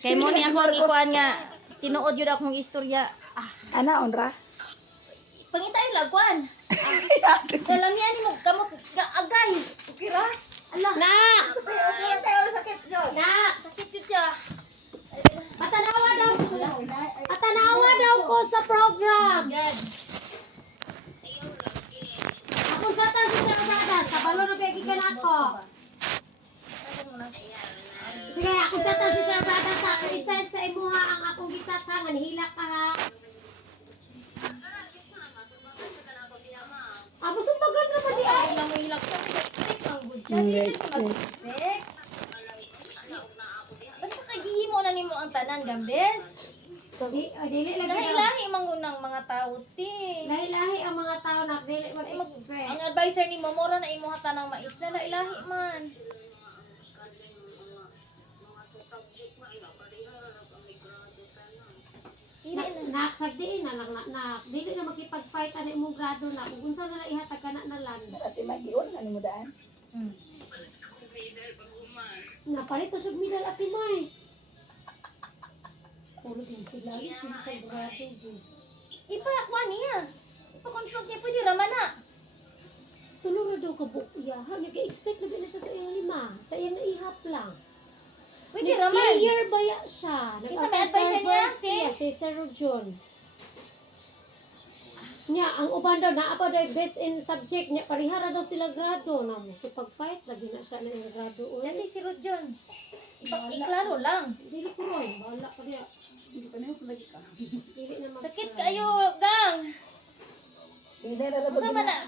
Kay mo ni ako ang ikuan nga tinuod yun akong istorya. Ana, onra? Pangitay lagwan. Salamian mo kamot agay. Kira? Allah. Na! Okay, tayo sakit yun. Na, sakit yun siya. Patanawa daw ko sa program. God. Akong chatan si Sir Bradas. Kabalo na bigi ka na ako. Sige, akong chatan si Sir Bradas. Ako isend sa imuha ang akong gichat ha. Manhilak ka ha. Abo sumbagan na pa di ay. Ay, mo hilak sa expect ang good siya. Mm, Dili right, ka mag-expect. Basta kagihimo na nimo ang tanan, gambes. Dili lagi daw. Lahi-lahi mangunang mga tao, ti. Lahi-lahi ang mga tao na dili mag-expect. Ang advisor ni Momora na imo hata ng mais na lahi man. Naksagdiin na nak dili na makipag-fight ani imong grado na ug unsa na ihatag kana na land. Dati mag-iwan na ni mo daan. Napalit sa middle at timay. Ulo din kilala sila sa grado. Ipa kuan niya. Ipa-confront niya pwede raman na. Tulong na daw ka bukya. Ha, nag-expect na ba na siya sa iyang lima? Sa iyang naihap lang. Pwede raman. Nag-clear ba ya siya? Isa may advisor niya, Si Sir John. Nya, ang uban daw, naapa daw best in subject niya. Parihara daw sila grado. Na mo, pag-fight, lagi na siya na yung grado. Dati si Rodjon. Iklaro lang. Dili ko ron. Bahala ko niya. Hindi pa na lagi ka. Dili na mag- Sakit kayo, gang. Hindi na rin Unsa man na?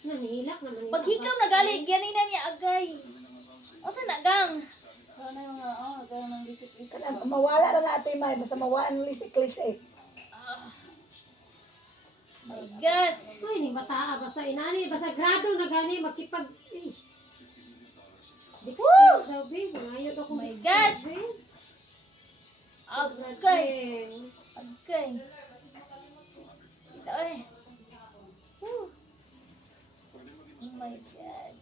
Nanihilak naman. Pag hikaw nagalit, ganin na niya agay. Unsa na, gang? Mawala na natin may. Basta mawala ng lisik-lisik. My gosh. Ay, ni bata, basta inani, basta grado na gani, makipag... Woo! Daw, be. Ngayon ako My gosh. Agay. Agay. Ito eh. Woo. Oh my God.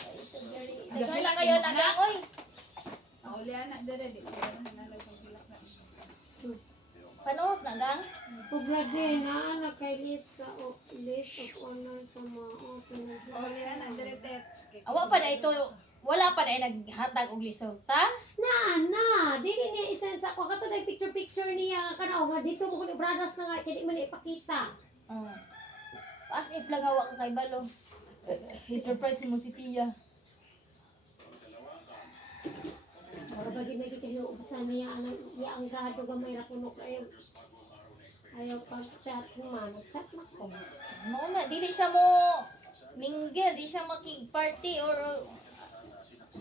Ay, so very... Daghan lang kayo, nagang, oy. Panood, nagang. Poblade na anak kay list of honor sa mga open. Awa pa na ito, wala pa na naghatag og resulta. Na, dili niya isend sa ako kato na picture niya kana nga dito mo kun bradas na nga kini man ipakita. Oh. As if lang awa kay Balo. I-surprise mo si Tia. Para ba gid nagikahiyo ubasan niya ang grado gamay ra kuno kayo. Ayaw pag-chat man, chat na ko. Mo na dili siya mo mingle, di siya makig-party or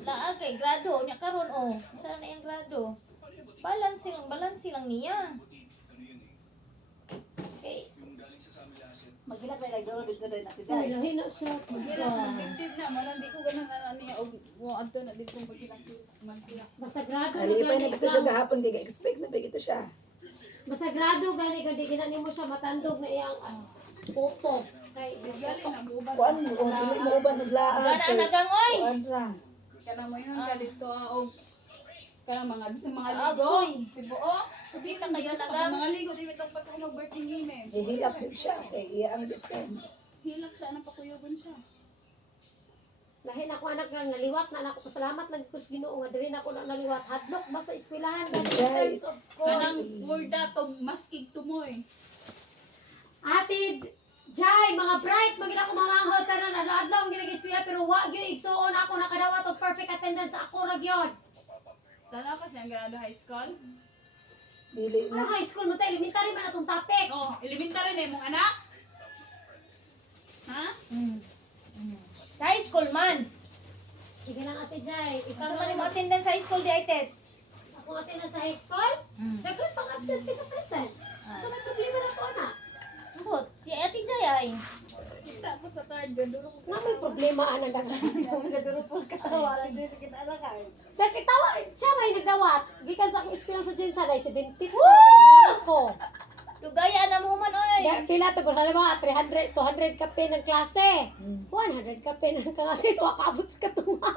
laag kay grado nya karon oh. Saan na yung grado? Balance lang niya. Okay. Magilak na nagdawa dito rin natin Ay, lahi na siya. Basta grado na Ali pa gani na ito siya gahapon. Di ka-expect na pa ito siya. Basta grado gani gani ginani mo siya matandog na iyang pupo. Kay Kuan mo, kung dili mo uban naglaan. Gana nagang oy. Kuan ra. Kana mo yun kadito og kana mga bisan mga ligo. Agoy. Tibuo. Sabi ta kayo Sa nagang. mga ligo di mitong patulog birthday ni. Hihilap din siya. Kaya iya ang different. Hilak siya nang pakuyogon siya. lahi na ko anak nga naliwat na ako pasalamat lang ko sa Ginoo nga diri na ako na naliwat hadlok ba sa eskwelahan gani in terms of score. Kanang word dato maskig tumoy. Atid Jai, mga bright, magina ko mamanghod ka na adlaw ang ginag-eskwela pero wa gyud igsuon ako nakadawat og perfect attendance sa ako ra gyud. Tanaw ka siyang grado high school. Dili Ano na. high school mo tayo elementary man atong topic. Oh, elementary na imong anak. Ha? Sa high school man. Sige lang Ate Jai, ikaw Ikaw man man mo attendance sa high school di ay tet. ako atin na sa high school. Daghan pang absent ka sa present. So may problema na ko anak. Ambot, si Ate Jay ay. Kita po sa third grade duro ko. Nga may problema anang daghan. Nagaduro po ka. Wala din sa kita anak ay. Nakitawa, siya may nagdawat. Gikan sa akong eskwela sa Jensa, dahil 70 ko. Nagdawat ko. Lugaya na mo man oy. Pila to, kung alam mo, 300, 200 kape ng klase. 100 kape ng klase, ito akabot sa katunga.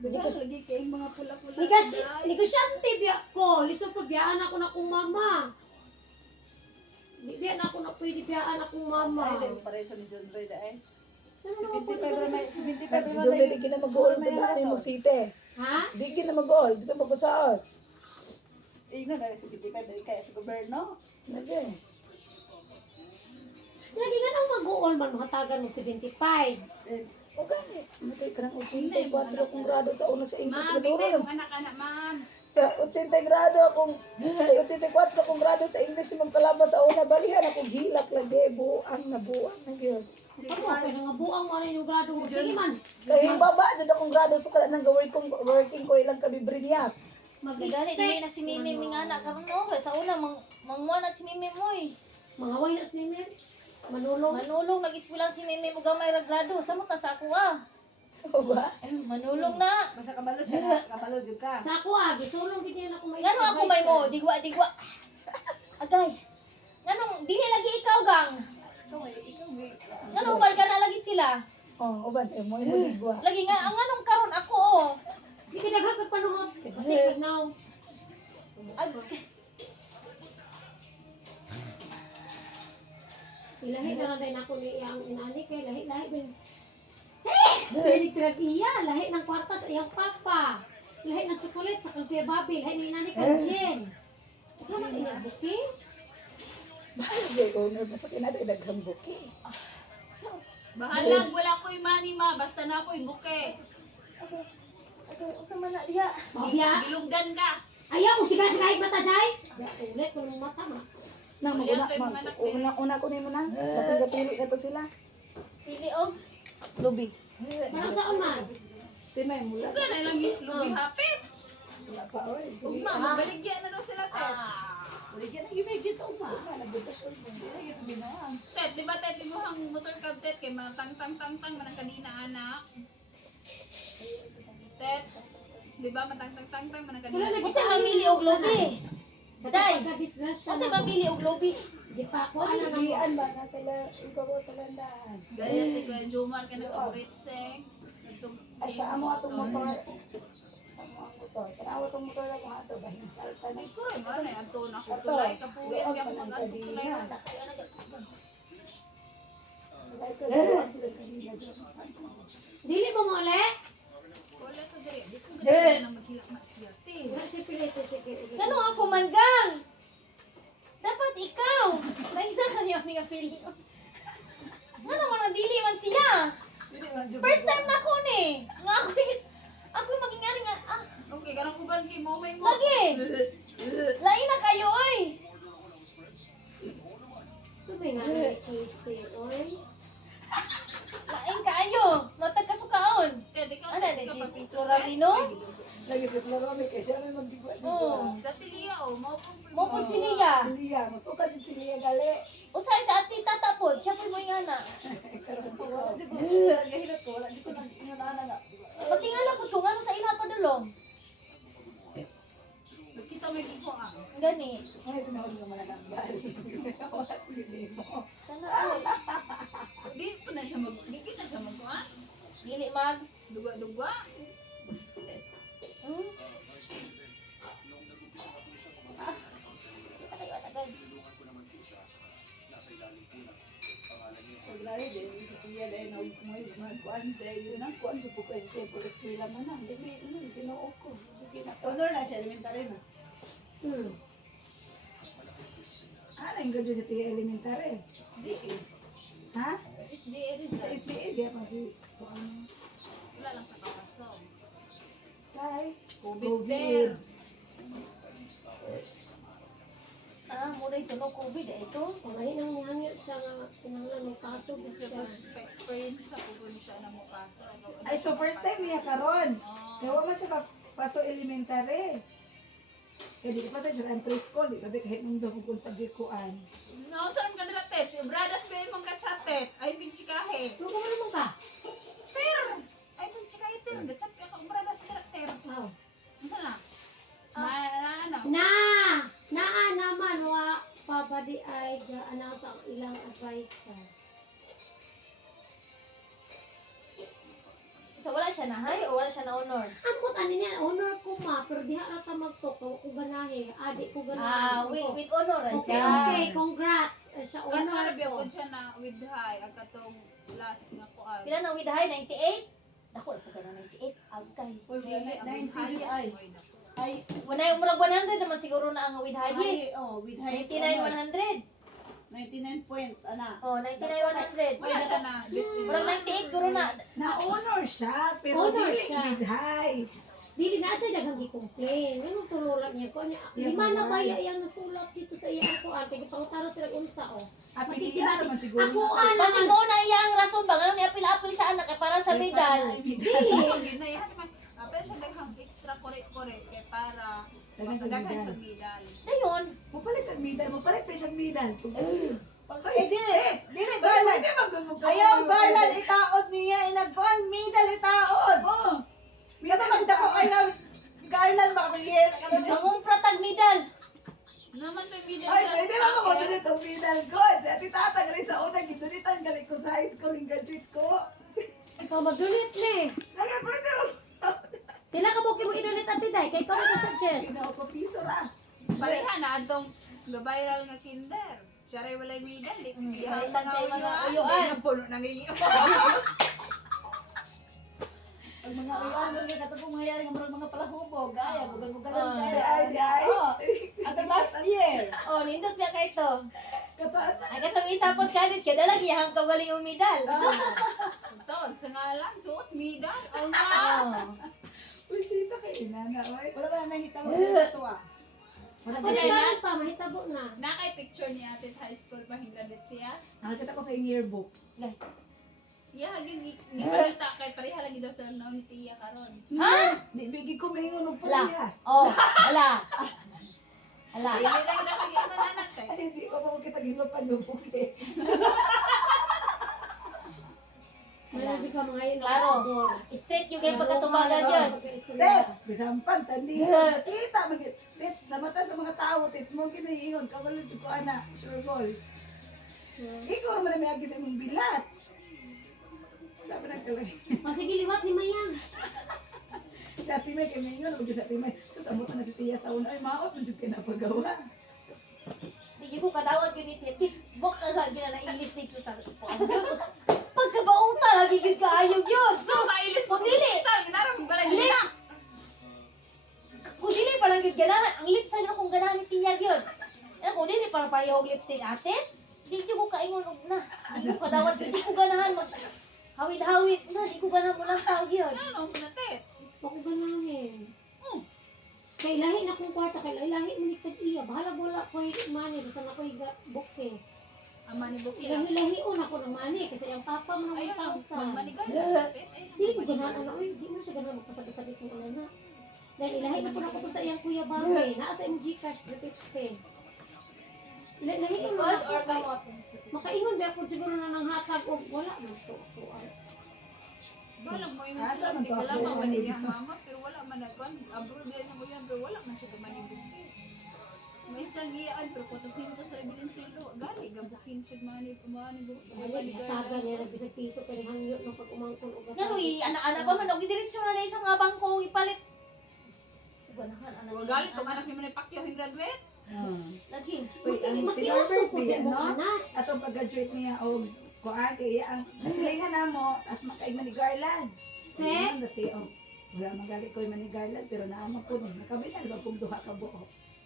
Diba lagi kayong mga pula-pula. Negosyante biya ko. Listo po biyaan ako na akong mama. Hindi na ako na pwede biyaan akong mama. Ay, dahil pare sa ni John Ray dahil. Ano Si naman po 25 sa- ramay, si 25 At si Joby, di na mag-goal ito dahil mo site. Ha? Di na mag-goal. Bisa magpasaot. Ina na si 25 dahil kaya sa gobyerno. Lagi. Lagi nga nang mag-uol man, mahatagan mo 75. O gani. Matay ka ng 84 kung grado sa una sa English Ma'am, na bigay doon. mong anak-anak, ma'am. Sa 80 grado akong, 84 kung grado sa English mong kalabas sa una. Balihan akong hilak lagi. Buang na yun. Ako, kaya nga buang mo rin yung grado mo. Sige man, Kaya baba, dyan akong grado sa kanang working ko ilang kabibrinyat. Nagani dili na si Mimi ming anak karon no kay sa una mangwa na si Mimi mo eh. mga way na sinimir. Manulong. Manulong nag-eskwela si Mimi mo gamay ra grado. Samot na sa ako ah. O ba? Manulong na. Basta kabalo siya, kabalo jud ka. Sa ako gisulong gid yan ako may Ngano ako may mo, digwa. Agay. Nganong dili lagi ikaw gang. Ikaw may. Nganong bal ka na lagi sila. O, uban, mo yung maligwa. Lagi nga nganong karon ako oh. Di ka daghag panuhot. Kasi now. Ag Ilahi na lang din ako ni ang inani kay lahi ben. Hey! Pinag iya, lahi ng kwarta sa iyang papa. Lahi ng chocolate sa kang babi, lahi ni inani kay Jen. Ikaw man iyang buki. Bahala gay owner, basta kinada daghang buki. Bahala, wala ko'y money ma, basta na ako'y buke. agay usa man na diha. Mabya. Gilunggan ka. Ayaw, siga kahit mata jay. Ya, ulit ko ng mata ma. Nang una ko nimo na. Kasi gapili na to sila. Pili og Lubi. Parang saan man. Timay mula. Huwag na lang lubi hapit. Wala pa oy. Ugma, mabaligyan na daw sila, Ted. Baligyan ang ibig dito uma. Nagbutas mo. Lagi to binawan. Ted, di ba Ted, di mo hang motor cab, Ted, kay mga tang-tang-tang-tang manang kanina, anak. Ted, di ba matang-tang-tang-tang manang Wala kanina. na Usa mamili og lobi. Day. Disgrasya. Usa mamili og lobi. Di pa ako ano na. Diyan ba na sila ikaw sa landaan. Gaya si Kuya Jomar ka nag-aburitseng. Ay sa amo atong motor. Sa amo ang motor. Tanawa tong motor lang mo ato bahin salta na. Ay, kuro, ba na yung tono ako tulay. Kapuyan, kaya ako mag-anto tulay. Dili mo mo ulit? Wala to dali. Di ko dali na maghilak na siya. Ted. Wala siya pilete sige. Ngano ako manggang? Dapat ikaw. Lain na kaya mga pili. Ngano man ang dili man siya. First time na ko ni. Nga ako maging ani nga Okay, karang uban kay mo may mo. lagi. Lain na kayo oy. Sumay nga na kasi, oy. Lain kayo. Matag kasukaon. Ted, ikaw Ano ni si kapapiso, Florabino? Lagi sa Florami kay siya may magdigwa. Oo. Sa Tilia, oh, maupong Mo pud si Lia. Siliya, masuka din siliya gali. Usay sa ati tatapod. Siya po'y mo ingana. Gahilot ko, wala di ko nang nga. Patingala ko kung ano sa ina padulong. Kita may gipo ah. Gani. Ay, tinawag naman na ng bali. Wala pili mo. Sana all. Di pa na siya di kita siya magkuhan. Dili mag. Duga-duga. Hmm? Patay watagan. Paglari din, si Tia dahil na may magkuhan dahil yun ang kuhan sa bukas siya po eskwela man na. Hindi, ginoo ko. Honor na siya, elementary na. Ah, nang-graduate sa Tia elementary. Di eh. Ha? SDA rin Sa SBA, di pa si Wala lang siya kapasok. Tay. COVID there. Mura ito no COVID ito. Pagahin ang nihangyo siya nga tinanglan ng kaso ba siya. Pa-experience sa kung siya na mo kaso. Ay, so first time niya karon. Kaya wala siya paso elementary. Kaya di pa tayo siya ang preschool. Di ba kahit nung daw kung subject kuan. No, saan ka dira Ted? Si Bradas ba mong kachatet? Ay bin chikahe. Tuko mo naman ka. Ter. Ay bin chikahe ter. Gachat ka kang Bradas dira ter. Oh. Unsa na? Na ano? Naa naman wa pabadi ay ga-announce ang ilang advisor. So wala siya na high o wala siya na honor? Ambot ani niya honor ko ma pero diha ra ta magtuto ko ganahe. Adik ko ganahe. With honor ra Okay, siya. okay, congrats. Siya Kasi honor arabi ko. ako siya na with high, ang katong last nga ko Pila na with high? 98? Ako, ako ka na 98. Agkay. Uy, dili, ang with 90 high, yun yes, ay. boy, dako. Ay, Wala yung murag 100 naman siguro na ang with high. Yes. with high. 99, 100. 99 point, ana. Oh, 99, 100. Wala siya na distinct. Murag 98 guro na. Na-honor siya, pero Honor dili siya. with high. Dili na siya daghang gi-complain. Ganun turulan niya ko niya. Yeah, Lima na why? ba yang nasulat dito sa iyang kuan kay pangutara sila unsa oh. At Makikita hindi naman siguro. Ako Kasi mo na iyang rason ba? Ganun i-apil-apil sa anak para sa medal. Dili. Ang ginayahan naman, pero siya daghang extra correct kay para Daghang sa daghan medal. sa medal. Dayon. Mapalit ang medal, mapalit pa siyang medal. Dili, Barlan. Ayaw, Barlan, itaod niya. Inagkuhan, medal itaod. Oh, Kada magdako kayo na Garland, makapagyan. Mangong pratag medal. Naman may medal ay, sa pwede ba soccer. ako dito itong medal ko? Dati tatag rin sa unang gidunitan galing ko sa high school yung graduate ko. Ikaw magdulit ni. Kaya pwede mo. Pila ka mo kimo idulit ati day kay ko na suggest. Ginawa ko piso na. Pareha na atong viral nga kinder. Siya rin walay medal. Palitan sa mga Ay, uyuan. puno nang iyo. Ang mga uyan, mga katapong mayari ng mga palahubog. Gaya, bugan-bugan Ah. gaya. Ay. Oh, at the last year. Oh, nindot niya kay ito. Kataan na. Ay katong isa po challenge kada lagi yang kawaling yung medal. Tawag sa ngalan, suot medal. Oh nga. Oh. Uy, sita kayo inana. Ay. Wala ba na nakita mo sa ito ah? Ako na pa mahitabo na. Nakay picture ni ate sa high school pa hingradit siya. Nakakita ko sa yung yearbook. Yeah, gipakita kay pareha lagi daw sa naon ni Tia karon. Ha? Di bigi ko may ng Ala. parehas. Oh, ala. Ala. Dili lang na kay ano na natin. Ay, hindi ko pa kita gilopan yung buke. Meron di ka mga yun. Klaro. Straight yung kay pagkatubagan yun. Tet, bisampan, tandi. Kita, tet, sa mata sa mga tao, tet mo kinaingon, kabalod ko ana, sure ball. Ikaw naman na may agi sa imong bilat. Sabi na talaga. O sige liwat ni Mayang. Dati may kinaingon, huwag sa timay. Sasamot na si Tia sa una, ay maot, medyo kinapagawa. Di ko kadawat yun ni Titit. Bok ka na nailis dito sa ipo. Pagkabauta, lagi yun kaayog yun. So, Mailis kung dili, Ginara mo bala lips. Kung dili pa lang yun ganahan, ang lips ano kung ganahan ni Tiyag yun. Kung dili pa lang parehong lips ni ate, di ko kaingon og na. Di ko kadawat yun, di ko ganahan mag hawid-hawid na, di ko ganahan mo lang tawag yun. Ano mo natin? Bako ganahin. Kay lahi na kong kwarta, kay lahi mo ni tag-iya. Bahala wala ko yung money, basta na ko yung buke. Ama ni Bukli. Lahi-lahi o na ko ng money, kasi ang papa mo Ayun, ng pangsa. magmanigal. Dili ko ganahan, ano, uy, di mo na siya ganahan magpasabit-sabit ng ulan na. Dahil ilahi na ko na ko to sa iyang kuya Bambi, naa sa MG Cash, 350. Lahi mo Likod na or ko. kamot? Makaingon ba ako siguro na nang hatag o wala man to. Wala mo yung Asa sila, man di to wala ako? man man niyang mama, pero wala man na kwan. Abroad din mo yan, pero wala man siya duman yung bukli. May isang giyaan, pero 400 sa rebilin silo. Gali, gabukin siya mani bukli. Dali, hatagan niya, bisag piso, kaya hangyo nung pag umangkon o Nga uy, anak-anak pa man, og diretso na sa mga bangko, ipalit. Ganahan, anak. Gali, itong anak ni Manay Pacquiao yung graduate. Lagi. Uy, ang si Makiuso Robert ko Lee, din mo, no? anak. Atong pag-graduate niya, o kuhaan kaya ang silingan na mo, as makaigman ni Garland. Se? Ayun, si, oh, wala magalit ko yung ni Garland, pero naamang po nun. Nakabitan ba kung duha ka buo?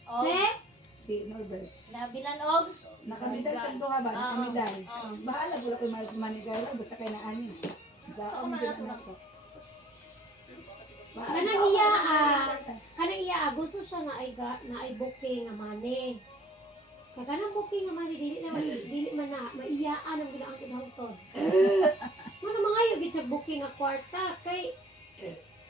Oh, Se? Si Norbert. labinan og. Nakamidal siyang duha ba? Nakamidal. Bahala ko lang kay Manny Garland, basta kay naani. Sa Ako ako man, dyan ako anak ko. Kanang iya, kanang iya, gusto siya na ay booking nga money. Kaya kanang booking nga money, dili man na, maiyaan ang ginaang kinahangtod. Ano mga yung gitsag booking nga kwarta, kay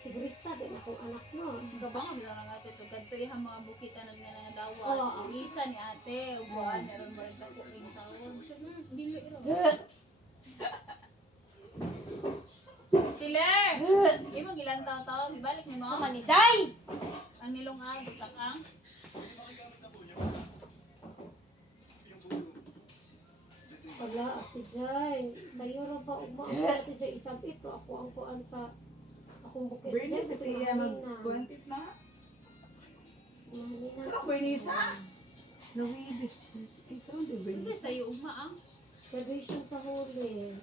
sigurista, din akong anak no. Gabang ang bilang natin ito. Ganito yung mga bukitan ng nga dawa. Oo. Isa ni ate, ubuan, meron mo rin tako ring taon. Siya, dili ro. Tile! Imong ilang taon, ibalik ni Sa mo. maniday. Ang nilong ay, takang. Wala, ate Jai. Sa'yo rin ba, ugma ako ate Jai, isang ito, ako ang kuan sa akong bukid Bernice, dyan, kasi iya mag-20 na. mahina. Sarang Bernice, ha? Nawibis. Ito, di Kasi Bernice. sa'yo ugma ang Graduation sa huli.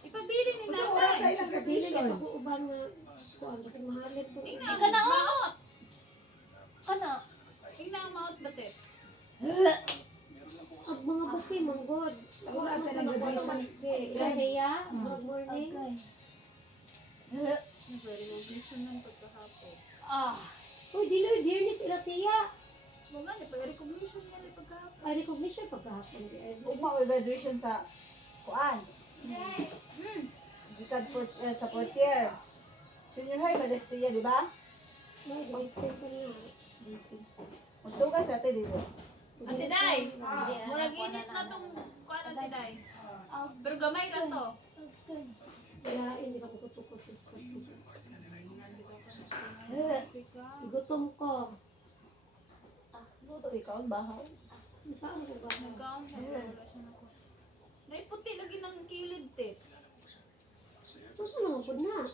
ipabili ni Kasi oras nanay. ay ng Pili graduation. na ako uban na kuan kasi mahalin ko. Tingnan, Ika na, oh. maot. Kana. Tingnan ang maot batet. Ang mga buki manggod. Sa oras ay ng graduation. Ilahiya, good morning. Nag-recognition ng pagkahapon. Ah. Uy, dilo, dearness, ilatiya. Mga na, pag-recognition niya rin pagkahapon. Ay, recognition pagkahapon. Ugma ko graduation sa kuan. Hmm. Gikan sa fourth year. Senior high Modestia, di ba? Ay, dito pa niya. Magtugas sa ate dito. Ate Day, Ah. murag init na tong kuan Ate Day. Pero gamay ra to. Wala, hindi ako kutukot. Africa. Gutom ko. Luto ikaw ang bahaw. Paano ko ba? Nagkaon siya, wala siya na ko. Naiputi lagi ng kilid, te. Susunod po na.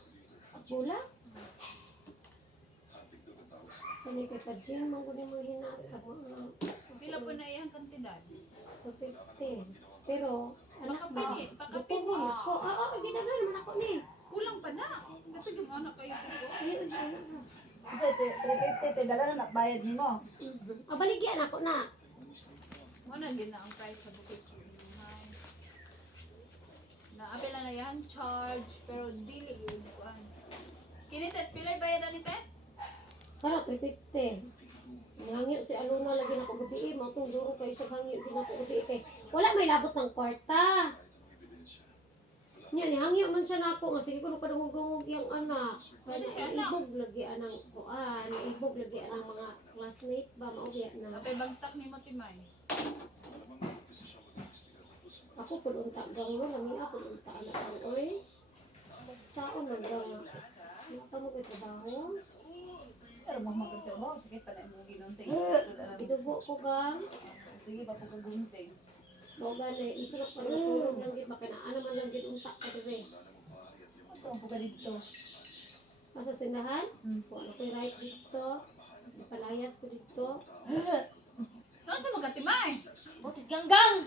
Pula? Kani kay Pajin, manggunin mo hinata mo na Pila po na iyang kantidad. 250. Pero, anak ba? Pakapili, pakapili. Gupugol ako. Oo, ginagal naman ako ni. Kulang pa na. Kasi yung anak kayo ko. Ayun, ayun. Kasi 350, te, dala na bayad ni mo. Baligyan ako na. Muna din na ang price sa bukid. Naapila na yan, charge, pero dili yun. kuan. Kinitet, pilay bayaran ni Tet? Karo, 350. Nangyo si Aluna lagi na ko gabi mo tong duro kay sa hangyo din ako gabi kay wala may labot ng kwarta. Nya ni hangyo man siya nako nga sige ko padungog-dungog yung anak. Kaya ibog lagi anang kuan, ibog lagi anang mga classmate ba mauya na. Kapay bagtak ni mo Timay. Ako pud unta ganglo lami ako unta anak ang oy. Saon man daw. Tamo ko trabaho. Pero mo magtrabaho, sige pa na mo ginunting. Idugo ko gang. Sige pa po kagunting. Boga na isuro pa tulog lang gid makanaan man lang gid unta ka dire. Ito po ka dito. Sa tindahan, kung ano ko'y right dito, palayas ko dito. Ano sa mga Timay? Butis ganggang.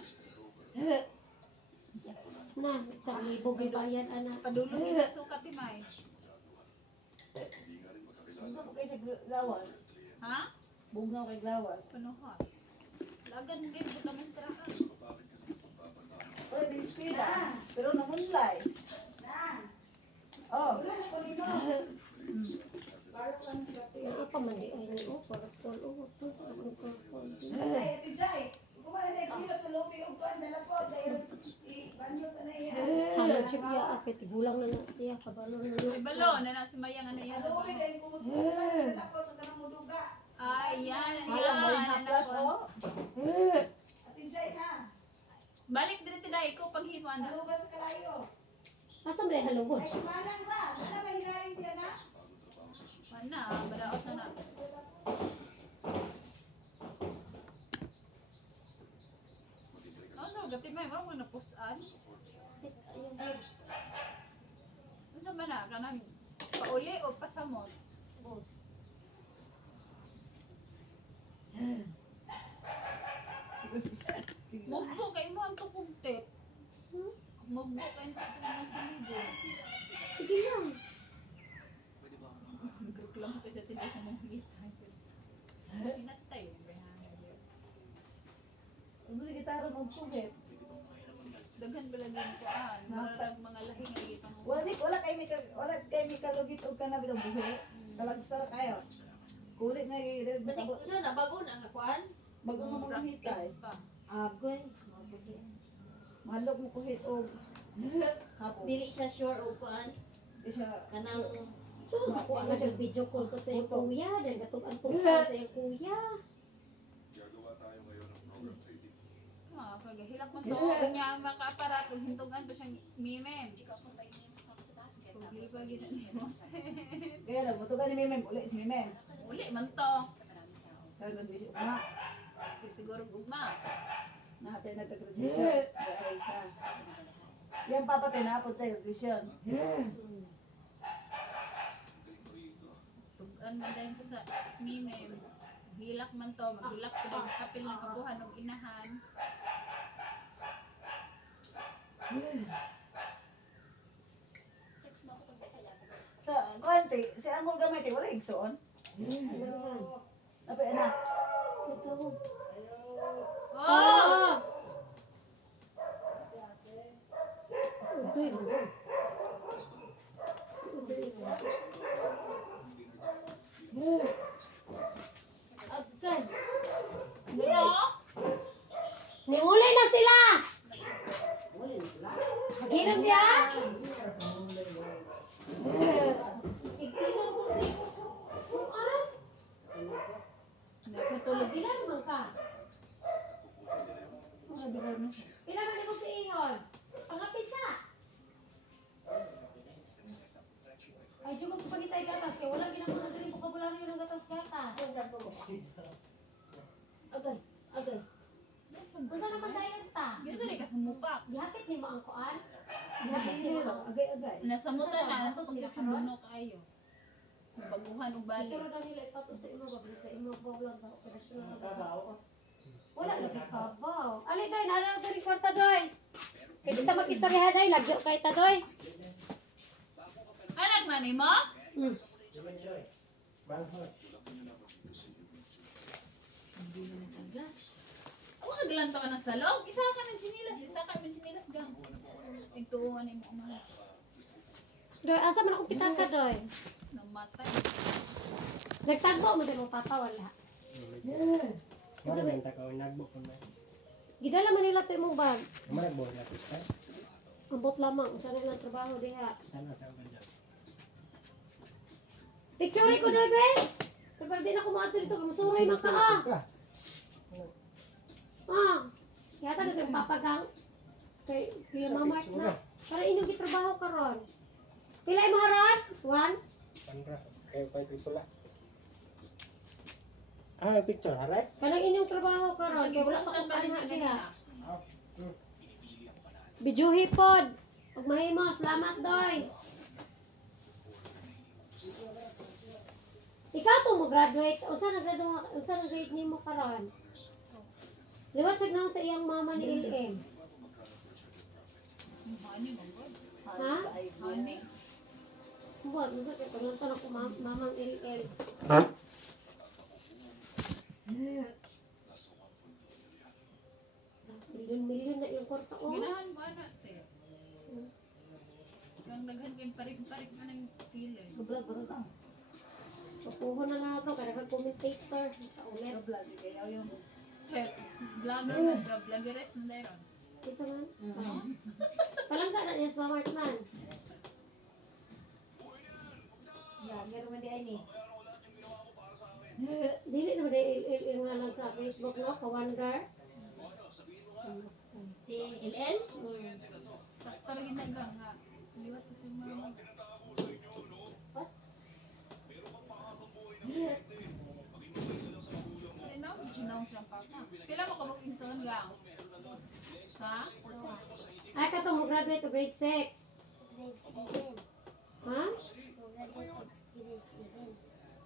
Na, sa libo gibayan anak. Padulong kita suka Timay. Bugnaw ko kayo sa lawas. Ha? Bugnaw kay lawas. Panuhat. Lagan kayo buka mastrahan. Pero di eskwela. Pero namunlay. Oh. Ano pa man di ay niyo, para tol, to sa akong kakon. Ay, Ate Jai, kumain na yung kilot, malupi og kuan dala po dahil i-banyo sa na iya. Halag siya kaya akit, gulang na na siya, kabalo na Si yun. Balo, na nasa mayang ano yan. Malupi dahil kumutulan dala po sa kanang muduga. Ay, yan. Alam mo yung Yan. haplas, oh. Ate Jai ha, Balik din Day, ikaw paghimo na. maluba sa kalayo. Asa ba yung halubod? Ay, sumanang ra. Ano ba hinaring diyan na? Mana, badaot na na. Ano, gati may mo na pusan. Unsa man na kanang pauli o pasamot? Mugbo kay mo ang tupugtet. Mugbo kay mo sa ligo. Sige lang. Group lang ko sa tinda sa mga hitan. Pinatay yung behana. Ano yung gitara ng suhit? Daghan ba lagi ko mararag mga lahi nga gitang. Wala kay mi kalugit og kana bitaw buhi. Talagsara kayo. Kulit na gid. Basi unsa na bago na nga kuan? Bago mo kuhit ay. Practice pa. Agoy. Malog mo kuhit og hapon. Dili siya sure og kuan Di siya kanang So, sa kuha na siya video call ko sa iyong kuya, dahil gatug-antukan sa iyong kuya. Pagahilak mo to, kanya ang mga aparato, hintugan pa siyang mimem. Uli pa gina mo. kaya lang mutugan ni Mimem ulit si Mimem. Uli man to. Sabi di siya Di siguro gugma. natin nagka-graduation. Ay siya. Yan papatay na po tayo graduation. kuan man dayon ko sa mime. Hilak man to, maghilak ko din kapil ng abuhan og inahan. Sa kuanti, si Angol gamay ti wala igsoon. Apa na? Oh! Agad. Ningulay na sila! Ginom niya? Iginom ko si Kuan. Napatulog. Ilan naman ka? Ilan man mo si Ihon? Pangapisa. Ay, jugod ko panitay gatas. Kaya wala ginagawa na rin vocabulary ng gatas-gatas. Agad. Agad. Kung saan naman tayo ta? Usually ka sa mupak. Gihapit ni mo ang kuan. Gihapit ni mo ang Agay-agay. Nasa muta na, nasa konsepsyon buno kayo. Baguhan og balik. Pero daw nila ipatod sa imo babalik sa imo bawlang sa operasyon ng trabaho. Wala lagi kabaw. Ali doy, naalala sa kwarta doy. Kaya di ta mag-istorya doy, lagyo kay ta doy. Anak na ni mo? Hmm. Ako naglanto ka ng salog. Isa ka ng chinilas, isa ka ng chinilas gang. Ituungan ni mo ama. Doy, asa man akong pitaka doy. Namatay. Nagtagbo mo din mo papa wala. Mana man ta ka nagbok ko na. Gidala man nila to imong bag. Mana bo na pista. Ambot lamang usa na lang trabaho diha. Sana sa banyak. Picture ko doy be. Kapag di na ko maato dito, masuroy man ka ah. Ah. Yata kasi yung papagang. Kaya mamart na. Para inyong gitrabaho karon. Pila imong haron? One. Pandra kay pa pula. Ah, picture haray. Kanang inyong trabaho karon kay wala pa Saan ko ba rin kanina kanina? siya. Bijuhi pod. Ug mahimo, salamat doy. Ikaw to mo graduate. Unsa na graduate? Unsa na grade nimo karon? Liwat siya nang sa iyang mama ni LM. Honey, mangod. Ha? Honey. Buat, unsa kay panuntan ako mamang LL. Milyon-milyon na yung kwarta oh. Ginahan ko anak te. Yung naghan kay parik-parik na ng feeling. Vlog ba ta? Papuhon na lang ako kaya nag-commentator. Ulit. Vlog kaya yung Vlogger na, vloggeres na dayron. Isa man? Palangga na niya sa Smart man. Lager man di ay ni. Dili na yung nga lang sa Facebook no, ka-wonder. Si LL? Sakto rin hanggang nga. Liwat kasi mama. Ano na? Ginaw siyang papa. Pila mo ka mag-insaon gang? Ha? Ay, ka mo graduate to grade 6. Ha?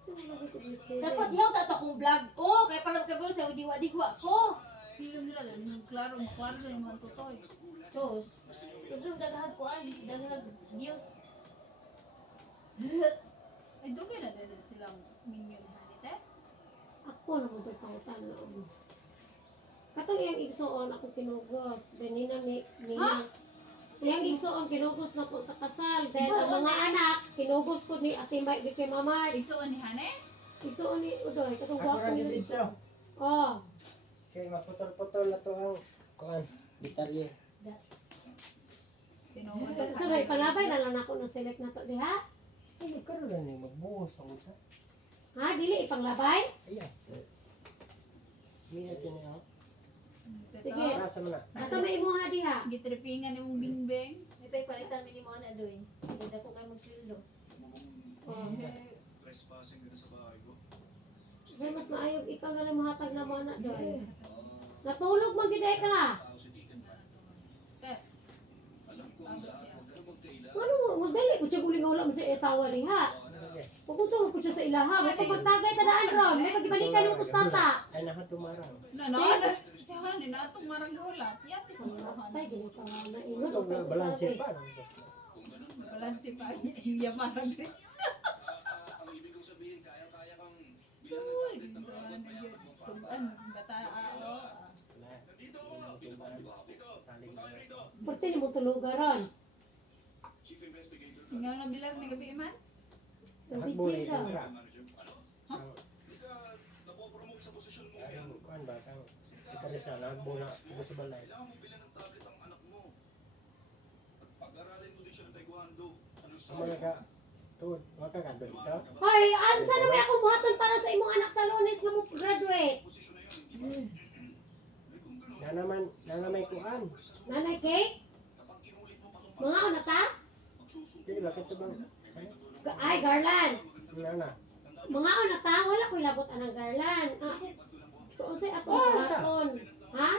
Sino graduate to grade 7? Dapat yaw tato kong vlog ko. Kaya parang kabul sa udiwa-digwa ko. Pila nila dahil klaro na yung mga tutoy. Tos. Pero daghan ko ay daghan views. Ay, dugay na dahil silang minion halite. Ako na mo pautan na ako. Katong iyang igsoon ako kinugos. Benina ni siyang igsoon kinugos na po sa kasal. Dahil ang mga anak, kinugos ko ni Ate Mike di kay Mama. Igsoon ni Hane? Igsoon ni Udoy. Katong Ako gwapo ra ni dito. Oh. Kay maputol-putol na to ang kuan. Detalye. Tinuwan So, may palabay na lang ako na-select na to diha. Ay, karon na ni magbuhos ang usa. Ha? Dili ipanglabay? Ayan. Miya kini ha. Sige. Para sa mana. Asa may imo ha diha? Gitripingan yung bingbing. May palitan mi ni mo na doy. Hindi ko kay magsildo. Oh. Say mas maayog ikaw na lang mahatag na mo na doy. Natulog man gid ka. Abot siya. Ano mo dali ko siya guling wala mo siya asawa diha. Kung gusto mo po siya sa ilaha, may pagpagtagay tadaan ron. May pagibalikan mo kustata. Ay, nakatumarang. Si Hani na itong marang hulat. Yati sa mga Ay, ganito ka na ingon. Ito, Okay, balanse sa pa. balansi pa niya. Iya marang grits. Pwede ni mo tulugan ron. Nga nabilang ni gabi man? Yung Nakabuli bitchin ng ka. trap. Kuan ba kang ito rin siya, nagbuna sa balay. Ang mga ka, tuod, waka ka doon ito. Hoy, ansa na may akong buhaton para sa imong anak sa Lunes nga mo graduate? Na naman kuan. Nanay cake? Mga ano ta? Di ba kito bang? Ay, garland. Nana. Mga ano ta? Wala ko'y labot anang garland. Ah, tuon say atong buhaton. Ha?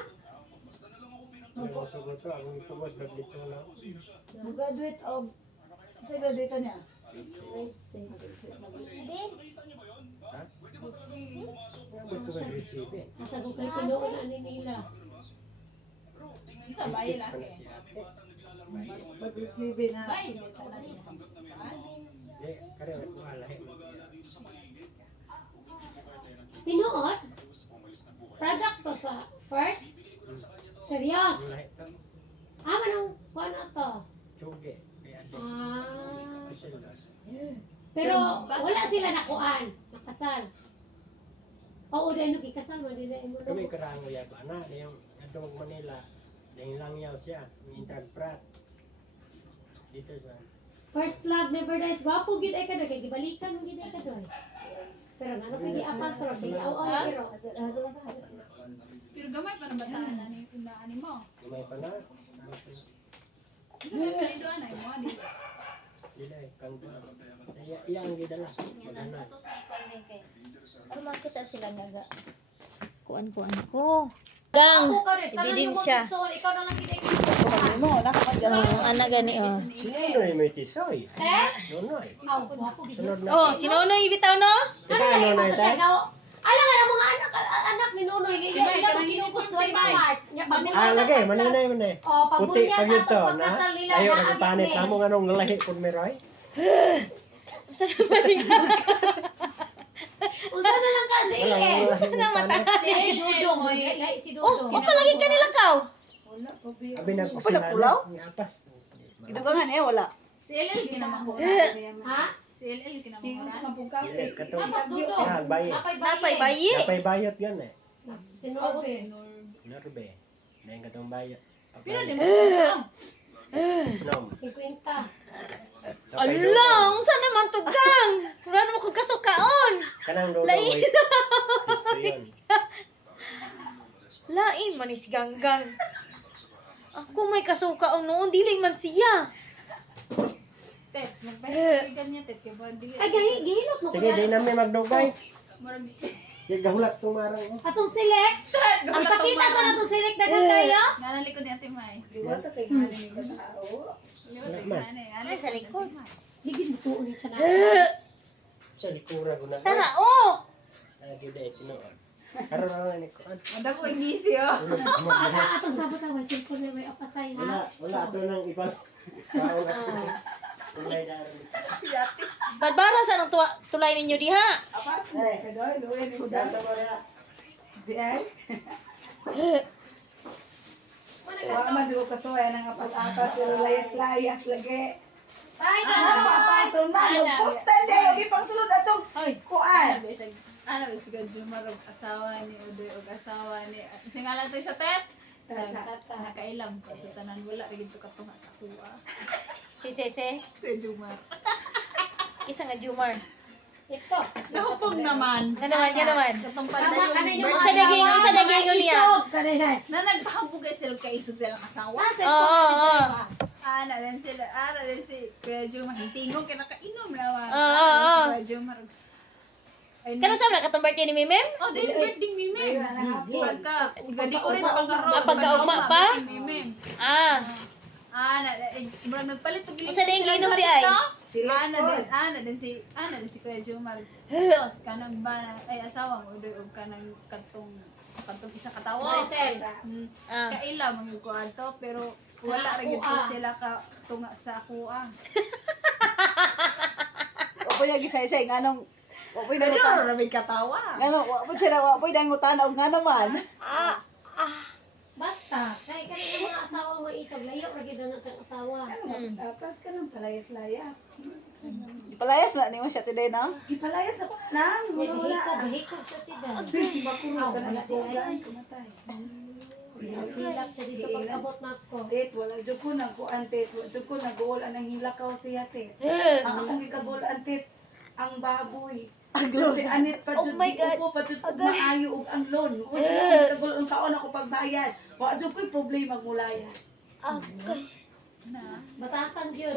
Ang sugot ko, ang ipugod naglitso na. Mag-graduate of... Sa graduate niya? Grade 6. Ha? Ang gusto ko receive eh. Asa ko kay tinuon ani nila. Sa bayi lang Pala eh. si ate. Mag-receive na. Bayi, dito na rin. Di, kare wala eh. Tinuod? Product to sa first? Serious? Wala ito. Ah, manong kuha na to. Tsugi. Kaya ate. Ah. Official na. Pero wala sila nakuan. Nakasal. Oo, dahil nung ikasal mo, di na mo Kami karango yato. Ana, yung atong Manila. Dahil lang yaw siya. Yung interpret. Dito sa. First love never dies. Wapo gid ay kadoy kay gibalikan mo gid ay kadoy. Pero nano pigi apas ro di aw pero. Pero gamay pa na bataan na ni unaan mo. Lumay pa na. Isa may palido anay mo, di ba? Dila eh. Kanto. Iya ang gidala. Magana. Ano makita sila nga kuan-kuan ko. Gang. Ako ka rin, Ebidensya. So, ikaw na lang gid ay. Mo, nakapag- Ang anak gani oh. Sinonoy may tisoy. Sir? Nonoy. Aw, wapo gid. Sunod na. Oh, sinonoy bitaw no? Ano na Ano imo na siya ito? gaw? Alam nga mga anak ni Nunoy ila mo kinukusto ni Mama. Lagi. Maninay mo na eh. Oh, Puti pagbunyag pag ato ito, na? pagkasal nila Ayaw na ang panit na mo anong lahi kung meroy. Unsa na lang kasi eh. Usa na mata. Si Dudong, may si Dudong. Palagi ka nilakaw. Wala, pabi. Abi nagpasilala. Ang apas. Gidugangan eh, wala. Si LL kinamangura. Ha? Si LL Hingon kinamangura. ka ng Dili, pungkate. katong. Tapos Dudong. Ah, bayi. Napay bayi. Napay bayot yan eh. Sinubos. Narbe. Dahil katong bayot. Pero di mo sa Nom. 50. Alang, saan naman to gang? Wala naman kong kasukaon. Kanang dodo way. Gusto yun. Lain man is ganggang. Ako may kasukaon noon, dili man siya. Tet, magpahigan niya, Tet. Kaya ba, di- Ay, gihilot mo ko Sige, di na. namin magdugay. Marag- Di gahulat tumarang. Atong select. Ang pakita sa natong select dagang kayo. Nanalikod ni Ate May. Liwata kay galing ng tao. Ay, sa likod. Digid mo tuon siya na. Sa likura ko na. Tara, oh! Lagi dahil tinuon. Karoon ni ko. Wala ko inisi, oh. Atong sabot na may cellphone na may apasay ha. Wala ato nang ibang tao na. Ulay na rin. Barbara, saan ang tulay ninyo diha? Apas, kadoy, luwi ni Huda. Nasa mo na. Di ay? Wala man di ko kasuya ng apas-apas, pero layas-layas lagi. Ay, Ano pa paso na? Postal day, okay pang sulod atong kuan. Ano, is God Jumar og asawa ni Udoy og asawa ni singalan tayo sa Tet. Nakailam ko sa tanan wala rin to katunga sa kuha. Chichese, Kuya Jumar. kisa nga Jumar. ito. Nahupog naman. Nga naman. Katong Tama panday ka na yung yung Sa daging, sa daging niya. Isog ka na yan. na nagpahambog ay sila kay isog silang asawa. Nasa Oo, oo. Ana din sila, ana din si Kuya Jumar. Tingog kay nakainom naman. Oo. Kuya Jumar. Ay, Kano sa mga katong birthday ni Mimem? oh, dili birthday mi mem. Pagka, gadi ko rin pagkaroon. Ah, pagkaugma pa? Si Mimem. Ah, Ah, murag nagpalit og Unsa na yung giinom di ay? Ana din si Kuya Jomar. Sos kanang ba ay asawa mo udoy og kanang katong isa katawa. Maricel. Kaila mga kuanto pero wala ra gyud sila ka tunga sa kuha. Wapoy lagi say nganong wapoy na Pero ra may katawa. ngano wapoy siya wapoy dangutan og nga naman. Basta, kay kanina mga asawa mo isog, layo ra gyud na siyang asawa. Tapos ka ng palayas-layas. Ipalayas na nimo siya today na. Ipalayas na ko nang. Wala. Gahikog sa tida. Bishi makurong ka na Wala di ay. kumatay. Hilak siya dito pagkabot na ko. Tet, wala jud ko nang kuan tet. Wala jud ko nag-goal ang hilakaw siya tet. Ang akong gikagol tet ang baboy. Kasi anit pa jud upo pa jud ko maayo og ang loan. Wala gikagol ang saon ako pagbayad. Wa jud ko'y problema mulayas. Batasan yun.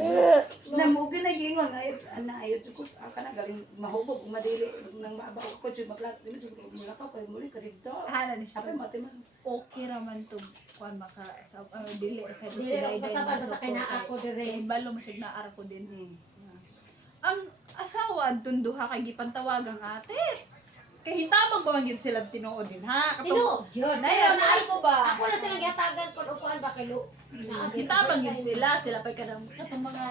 Namugi na gingon ay ayo jud ko ka na galing mahubog madili nang mabaw ko jud maplat dili jud ko mulakaw kay muli ka dito. Ana ni siya. Ape mate mas Okay raman to kuan maka sa dili ka Dili ako pasapan sa kinaa ko dire. balo masyad na ara ko din. Ang asawa tunduha kay gipantawagang ate. Kay hitabang ba man gyud sila tinuod din ha? Tinuod yun. Nayo, Pero naayos mo ba? Ako na silang gatagan kung upuan ba kilo. Hitabang gyud sila pa katong mga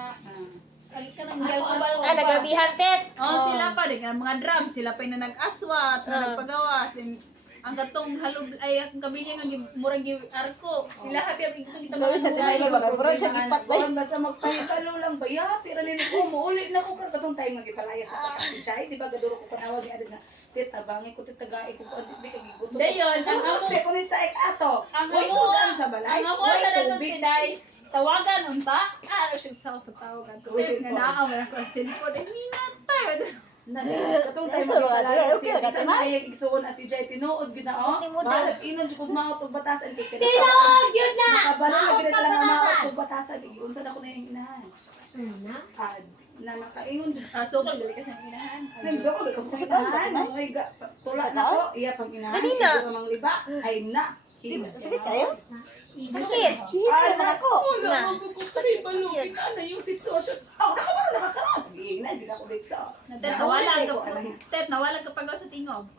kanang galkubal. nagabihan, tet. Sila pa din kanang mga drum, sila pa na nag-aswat, na nagpagawas. Then, ang katong halog ay ang kabilya nga murag gi arko. Sila habi ang kita Bawi sa tinay ba ka bro siya gipatay. Kuan basta magpahitalo lang ba ya tira nila ko muuli na ko katong time magipalayas sa kasay di ba gaduro ko panawag ni adin na tit tabangi ko tit tagay ko ko tit bigay gusto. Dayon, ang Ang ko ni sa ato. ang Way amo sudan sa balay. ang amo Way sa datong tubig. tiday. Tawagan unta. Siya sa patawagan. Uy, Nga naaw na ko sinpo din minatay. Katong time Yes, magipalayas. okay, okay, Sa may igsuon at ijay tinuod gid na oh. Balag inon jud ko mga tug batasan kay kada. Tinuod yun na! Nakabalo na Maot gid sila nga mga pagbatasan. tug batasan unsa na ko na yung inahan. Na? Na nakaingon jud. So kung gali kasi ang inahan. Nimso ko kasi sa kahan, ay tula na ko, iya pang inahan. Kanina mang liba ay na. Sakit kayo? Sakit. Ay na ako. Wala ko kung sa'yo balugin na yung sitwasyon. Oh, nakabalo nakakaroon. Ina, di na ko dito. Tet, nawalan ka pagaw sa tingog.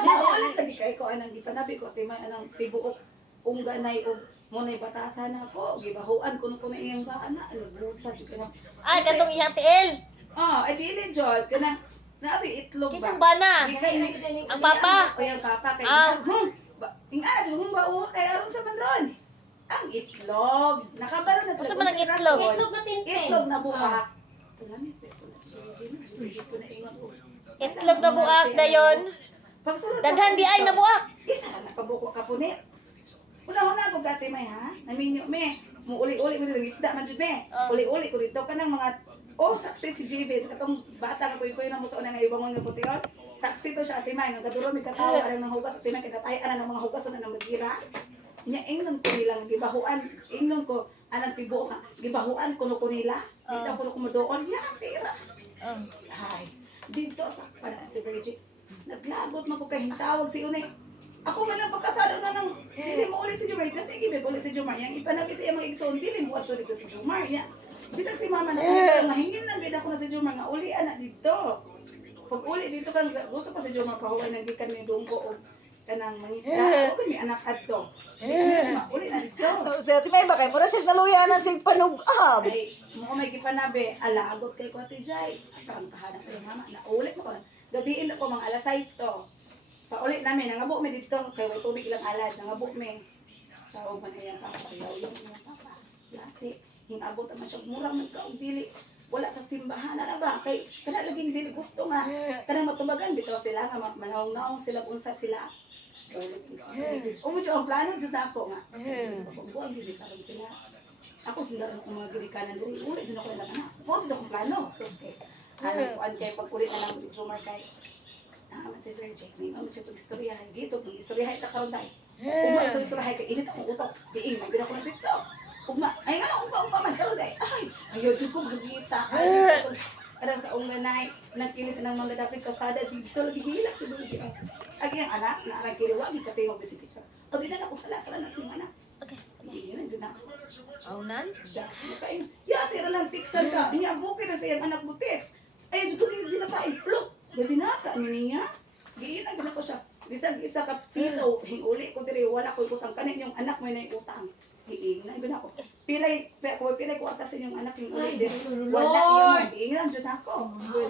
Nawalan lagi kay ko anang gipanabi ko timay anang tibuok ungganay og munay batasan ako. Gibahuan kuno ko na iyang bana. Ano buta jud kana. Ay, katong iyang tiil. Oh, ay dili jud kana na ato itlog ba. Kisang bana. Gikan ni Ang papa. o yung papa kay Tingala jud mo ba o kay aron sa manron. Ang itlog. Nakabalo na Usa man ang itlog? Itlog na tintin. Itlog na buka. Tulamis ko na ko na ingon ko. Itlog na buak dayon. Pagsulod Daghan di ay nabuak. Isa lang nakabuko ka punit. Una-una ko gati may ha. Naminyo me. Muuli-uli mo ng isda man jud me. Uli-uli ko dito kanang mga saksi si JB katong bata na kuy-kuy na mo sa unang ibangon nga pution. Saksi to siya atimay nga kaduro mi katawa arang nang hugas atimay kita tay-ana ng mga hugas na nang magira. Nya ingnon ko nilang gibahuan. Ingnon ko anang tibuok nga gibahuan kuno ko nila. Dito ko kumudoon ya tira. Ay, dito sa para si Bridget. Naglagot man ko kay tawag si Unay. Ako man lang pagkasado na nang dili mo ulit si Jumar kasi gibe ulit si Jumar yang ipanagi siya mga igsoon dili mo ato dito si Jumar ya. Bisag si mama na mahingin lang gid ako na si Jumar nga uli ana dito. Pag uli dito kan gusto pa si Jumar pahuway nang gikan ni dungko og kanang mangisda. Ako mi anak adto. Uli na dito. Sa timay ba kay mura siya naluya na sig panugab. Ay, mo may gipanabi, ala agot kay ko Ate Jai. Ang kahanan ko yung mama, naulit mo ko. Gabiin ako mga alas 6 to. Paulit namin, nangabo mi dito, kay may tubig ilang alad, nangabo mi. Tawag man iyang papa, yaw yung papa. Lati, hingabot naman siya, murang nagkaong dili. Wala sa simbahan na ba? Kay, kana laging dili gusto nga. Kana matubagan, bitaw sila nga, manawang-nawang sila, unsa sila. Umudyo ang plano, dyan ako nga. Pagbuang, dili karon sila. Ako sila ang mga girikanan doon. Ulit dyan ako yung anak. Mo dyan akong plano. So, kuan kay pag-ulit na lang Jumar kay si Virgin. May mga siya pag-istoryahan. Dito, pag-istoryahan ita karon dahil. Uma, pag-istoryahan kay init akong utok. Diing, may gina ko ng bitso. Uma, ay nga, uma man karon dahil. Ay, ayaw dyan ko magagita. Adang sa unganay, nagkilit ng mga dapit kasada, dito lagi hilak si Virgin. Agi ang anak, na arang kiriwa, di katingog bisik isa. O di na ako sala na si anak. Iingnan yun ako. Aunan? Ya, tira lang tiksan ka. Inya, bukid na sa iyang anak mo tiks. Ay, dito ko hindi na tayo. Look, gabi nata, niya. Giinag na ko siya. Bisag isa ka piso, hinguli ko diri, wala ko utang kanin yung anak mo na utang. Hiingnan ko na ako. Pilay ko atasin yung anak yung uli diri. Wala yung hiingnan dyan ako.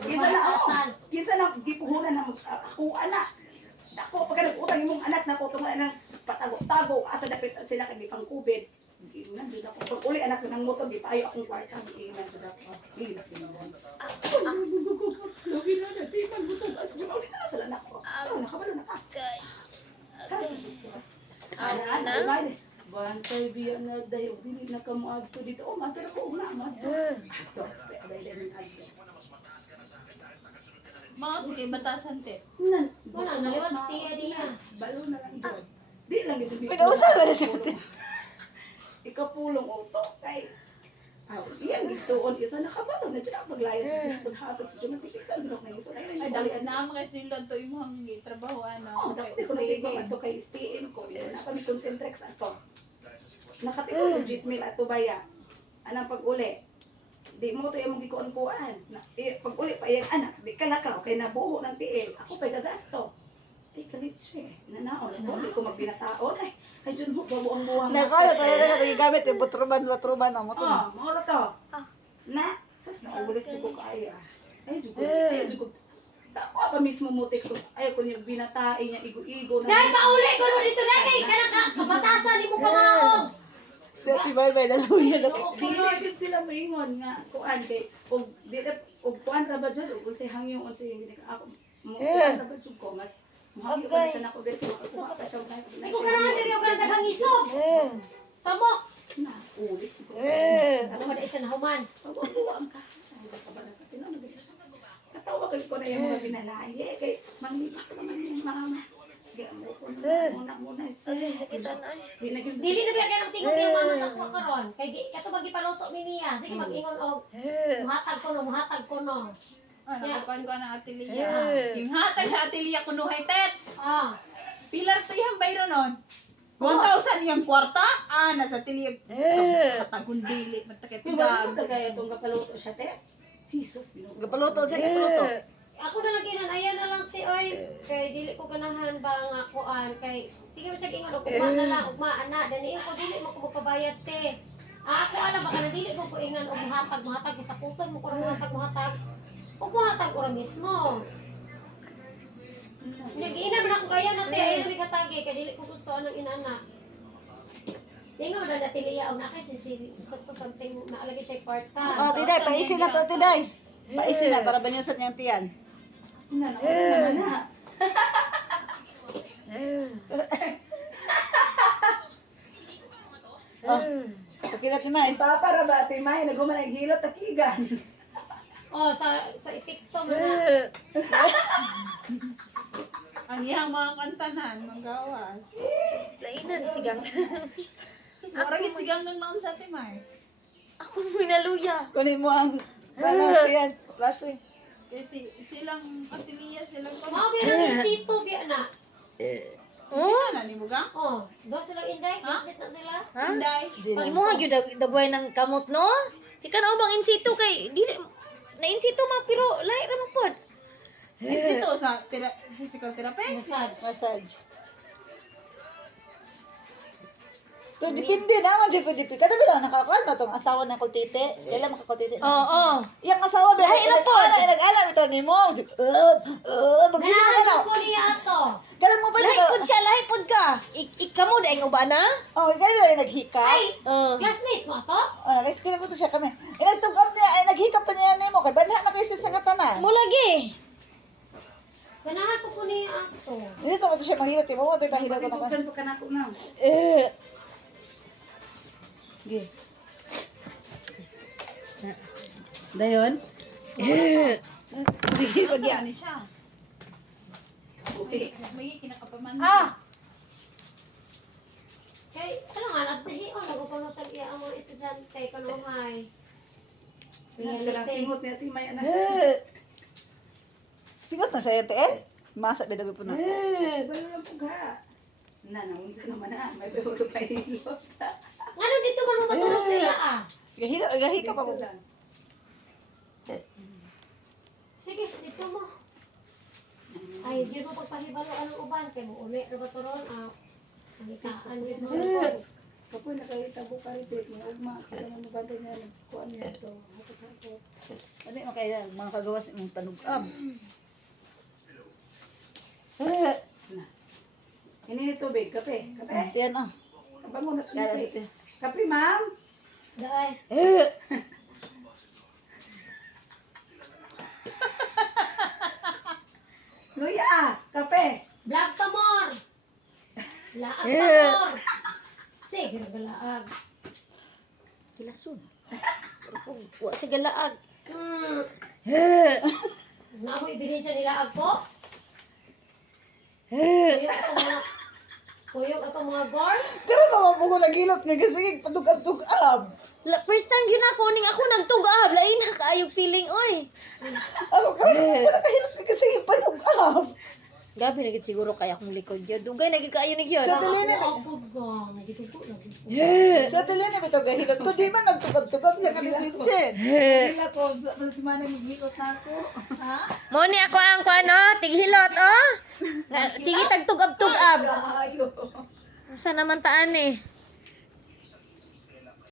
Kisa na ako. Kisa na gipuhunan na ako anak. Dako, pagka nag-utang yung anak na ko, tunga ng patago-tago, asa dapit sila kag pang COVID. Giingnan dyan ako. Pag uli anak ko ng motor, di payo akong kwarta. Giingnan dyan ako. Giingnan dyan ako. Lugi na na, di magutong as dyan. Uli na sa lanak ko. Nakabalo na ka. Bantay biya na dayo, dili na ka moadto dito. Oh, matara ko una, matara. Ato, spek, dayo ng adto. Mga kay batasan te. Wala, naliwag stiya diya. Balo na lang doon. Di lang ito. Pinausawa na siya. Ikapulong auto kay iyan gisuon isa nakabalo na dyan paglayas paghatag sa dyan matipisan binok na iso Ay dali na mga silod to imong trabaho ano. oh dako ko natigong ato kay STN ko na kami concentrex ato nakatigong yung Gismil ato baya anang pag-uli di mo to yung gikuan-kuan pag-uli pa yung anak di ka lakaw kay nabuho ng tiil ako pa'y gagasto di kalit siya nanaon ako di ko magbinataon ay dyan mo babuang-buang Nakaya talaga na gamit yung butruban ang motor. oh mauro to na sas na ulit ko kaya ay jugo sa ako pa mismo mutik so ayaw ko yung binatain niya igo-igo Dahil pauli ko nun dito na kay kanang kabatasan ni mo pamaog. Siya tibay na luya na. Dili sila moingon nga kuan kay og dili og kuan ra ba dyan og unsay hangyo unsay hindi ka ako mo kuan ra ba jud ko mas mahangyo pa siya nako dili ko sa pa siya Ay ko ganahan diri og kanang daghang isog. Samok. na ulit siguro Ano man siya nahuman. pagbuang ka ay ka ba na tinawag katawa ko na yung mga binalaye kay manglimak naman yung mga muna sakitan ay Dili na biya kay nang tingog yung mama sa ko karon. Kay kato bagi paluto mi niya. Sige mag-ingon og muhatag ko no. Ano kuan ko ang atelier. Yung hatag sa atelier kuno hay tet. Ah. Pilar to yung bayro nun. 1,000 yung kwarta, nasa atelier. Katagun dili, magtakit yung gag. mga kaya itong kapaluto siya te Jesus Gapaluto siya, gapaluto. Ako na naginan ayan na lang ti oy. Kay dili ko ganahan ba nga kuan kay sige mo siya ingon og ugma na lang ugma ana dani ko dili mo ko magpabayad te. Ako alam baka na dili ko ingan og muhatag sa puton mo ko muhatag. Og muhatag ora mismo. Nag-ina man ako kaya na te ayan mi katagi kay dili ko gusto anang inana. Tingo na natiliya og nakay sinsi something naalagay siya kwarta. Oh, tiday, paisin na to, tiday. Paisin na para banyusan niyang tiyan. naman na Oh, pakilat ni May. Papara ba ati may naguman ang hilot takigan. Oh, sa epekto mo na. Ang iyang mga kantanan, manggawas. Lainan sigang. Mura gid sigang nang naon sa timay. Ako minaluya. Kunin mo ang tiyan. Klase. Kasi silang atelier, silang Mao biya na sito biya na. Oh? na ni buga. Oh, do sila inday, classmate na sila. Ha? Inday. Mas mo gyud dagway ng kamot no? Ika na bang in situ kay dili na in situ ma pero lahi ra man pod. Ito sa physical therapy. Massage. Massage. To depende naman jud pwede pi. Kada ba nakakuan ba tong asawa ng kultite? Kailan makakultite? Oo. Iyang asawa ba? Lahi ra pod. Nag-alam ito ni mo. Magsige na Nahasok lang. ko niya ato. Kalam mo ba Lahi dito? pod siya, lahi pod ka. Ikamo daing ubana? Oh, kaya naghika. Ay, Oh. classmate mo ato? Ah, rescue na po to siya kami. Nagtugap niya, ay naghikap pa niya nimo kay banha na kayo sa sangatanan. Mo lagi. Ganahan ko niya ato. Dito mo to siya mahirap, mo mo to mahirap Kasi ko naman. bukan pa kanako na. Gi. Dayon. Sige, pag Ano siya? Okay. May kinakapaman. Kay, ano nga, nagtahion, nagpupuno sa iya ang mga estudyante, kanuhay. Reality. Singot ni ati may anak. Sigot na sa RTL. Masa ba daw po na. Balo lang po ga. Naunsa naman na, may pero pa hilot. Ano dito man matulog sila ah? Gahi ka pa mo. Sige, dito mo. Ay, di mo pagpahibalo anong uban kay mo uli ra ba toron ah. Panitaan yun mo. Kapoy nakahitabo ka rin, mga ugma, kaya mo bantay niya, kuan niya ito, hapot-hapot. Ano yung kaya mga kagawas mong tanugab. Na. Hinini tubig, kape, kape. Yan ah. Kabango na Kaya kape. sa Kape, ma'am. Guys, Luya, kape. vlog ka more. Laag ka more. Sige, galaag. Ilasun. Wa sa galaag. Namo ebidensya nila ako? Kuyog atong mga girls? Pero mabugo nagilot nga kasi patugab-tugab. First time yun ako, ning ako nagtugab. Lain na kaayog feeling, oy. Ako ka, wala kahilot nga kasi patugab. Gabi na siguro kaya akong likod yun. Dugay na kaayo ni yun. Sa tilini, Ako gang, nagitugo lagi. sa tilini bitaw kahilot ko, di man nagtugab-tugab siya kanititchen. Hila ko, sa semana nagikot na ako. Mo ni ako ang kuano, tighilot, oh. Sige, tagtugab-tugab. Ayo. Sa naman taan eh.